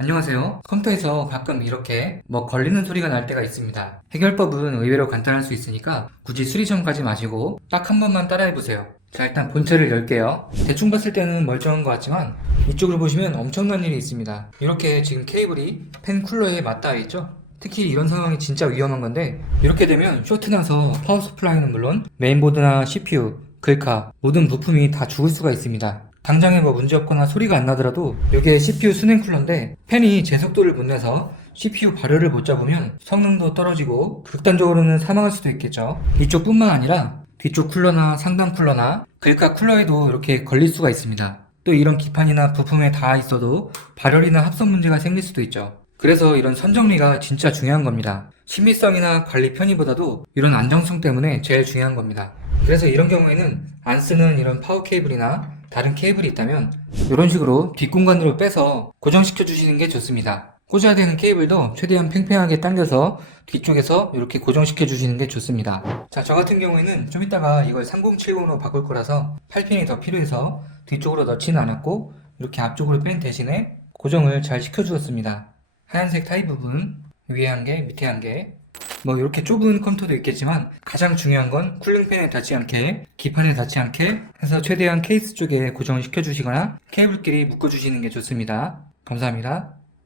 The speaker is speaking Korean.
안녕하세요. 컴퓨터에서 가끔 이렇게 걸리는 소리가 날 때가 있습니다. 해결법은 의외로 간단할 수 있으니까 굳이 수리점 가지 마시고 딱 한 번만 따라해보세요. 자, 일단 본체를 열게요. 대충 봤을 때는 멀쩡한 것 같지만 이쪽을 보시면 엄청난 일이 있습니다. 이렇게 지금 케이블이 팬 쿨러에 맞닿아 있죠? 특히 이런 상황이 진짜 위험한 건데, 이렇게 되면 쇼트 나서 파워 서플라이는 물론 메인보드나 CPU, 글카 모든 부품이 다 죽을 수가 있습니다. 당장에 문제 없거나 소리가 안 나더라도 이게 CPU 순행 쿨러인데, 팬이 제 속도를 못 내서 CPU 발열을 못 잡으면 성능도 떨어지고 극단적으로는 사망할 수도 있겠죠. 이쪽뿐만 아니라 뒤쪽 쿨러나 상단 쿨러나 글카 쿨러에도 이렇게 걸릴 수가 있습니다. 또 이런 기판이나 부품에 닿아 있어도 발열이나 합선 문제가 생길 수도 있죠. 그래서 이런 선정리가 진짜 중요한 겁니다. 신비성이나 관리 편의보다도 이런 안정성 때문에 제일 중요한 겁니다. 그래서 이런 경우에는 안 쓰는 이런 파워 케이블이나 다른 케이블이 있다면 이런 식으로 뒷공간으로 빼서 고정시켜 주시는 게 좋습니다. 꽂아야 되는 케이블도 최대한 팽팽하게 당겨서 뒤쪽에서 이렇게 고정시켜 주시는 게 좋습니다. 자, 저 같은 경우에는 좀 이따가 이걸 3070으로 바꿀 거라서 8핀이 더 필요해서 뒤쪽으로 넣지는 않았고 이렇게 앞쪽으로 뺀 대신에 고정을 잘 시켜 주었습니다. 하얀색 타입 부분 위에 한 개, 밑에 한 개. 이렇게 좁은 컴퓨터도 있겠지만 가장 중요한 건 쿨링팬에 닿지 않게, 기판에 닿지 않게 해서 최대한 케이스 쪽에 고정을 시켜주시거나 케이블끼리 묶어주시는 게 좋습니다. 감사합니다.